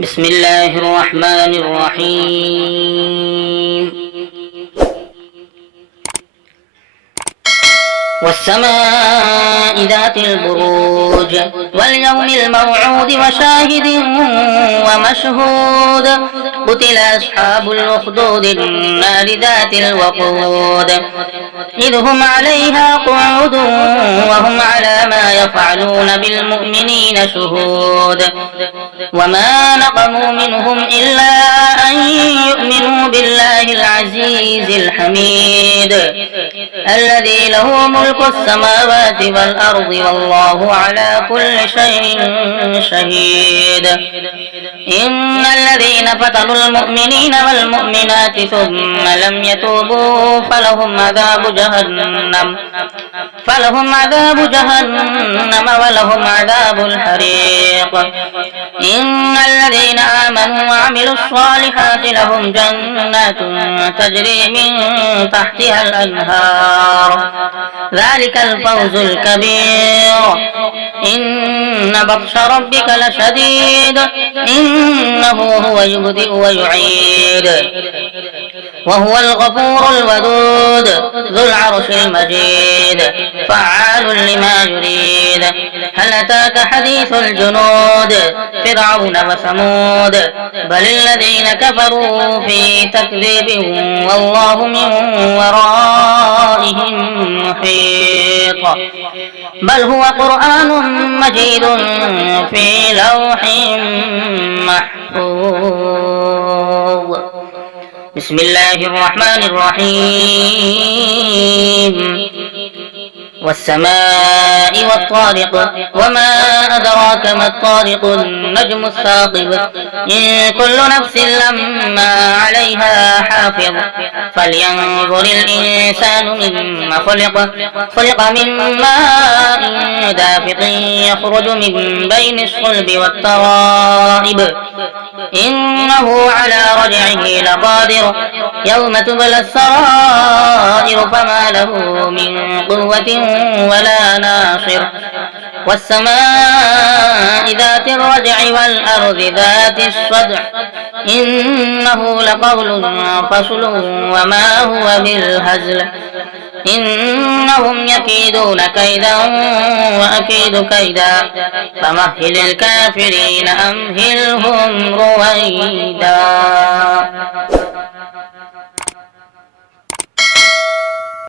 بسم الله الرحمن الرحيم والسماء ذات البروج واليوم الموعود وشاهد ومشهود قتل أصحاب الأخدود النار ذات الوقود إذ هم عليها قعود وهم على ما يفعلون بالمؤمنين شهود وما نقموا منهم إلا أن يؤمنوا بالله العزيز الحميد الذي له ملك السماوات والأرض والله على كل شيء شهيد إن الذين فتنوا المؤمنين والمؤمنات ثم لم يتوبوا فلهم عذاب جهنم ولهم عذاب الحريق إن الذين آمنوا وعملوا الصالحات لهم جنات تجري من تحتها الأنهار ذلك الفوز الكبير إن بطش ربك لشديد إنه هو يبدئ ويعيد وهو الغفور الودود ذو العرش المجيد فعال لما يريد هل أتاك حديث الجنود فرعون وثمود بل الذين كفروا في تكذيب والله من ورائهم محيط بل هو قرآن مجيد في لوح محفوظ بسم الله الرحمن الرحيم والسماء والطارق وما أدراك ما الطارق النجم الثاقب إن كل نفس لما عليها حافظ فلينظر الإنسان مما خلق من ماء دافق يخرج من بين الصلب والترائب إنه على رجعه لقادر يوم تبلى السرائر فما له من قوة ولا ناصر والسماء ذات الرجع والأرض ذات الصدع إنه لقول فصل وما هو بالهزل إنهم يكيدون كيدا وأكيد كيدا فمهل الكافرين أمهلهم رويدا.